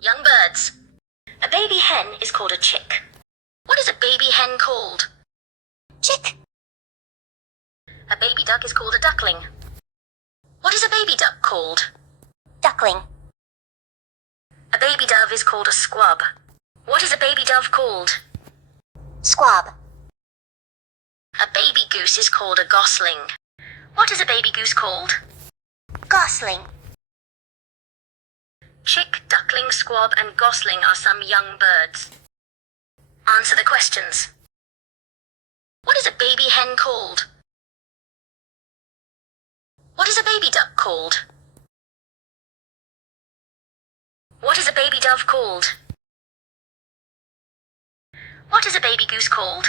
Young birds. A baby hen is called a chick. What is a baby hen called? Chick. A baby duck is called a duckling. What is a baby duck called? Duckling. A baby dove is called a squab. What is a baby dove called? Squab. A baby goose is called a gosling. What is a baby goose called? Gosling. Chick, duckling, squab, and gosling are some young birds. Answer the questions. What is a baby hen called? What is a baby duck called? What is a baby dove called? What is a baby goose called?